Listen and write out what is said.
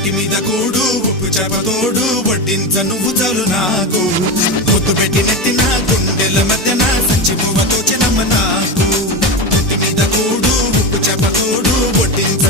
ఒట్టి మీద కూడు ఉప్పు చేపతోడు వడ్డించ నువ్వు చాలు నాకు పొత్తు పెట్టి నెత్తిన గుండెల మధ్యన సంచిపోవతో చెనమ్మ నాకు ఒట్టి మీద కూడు ఉప్పు చేపతోడు వడ్డించ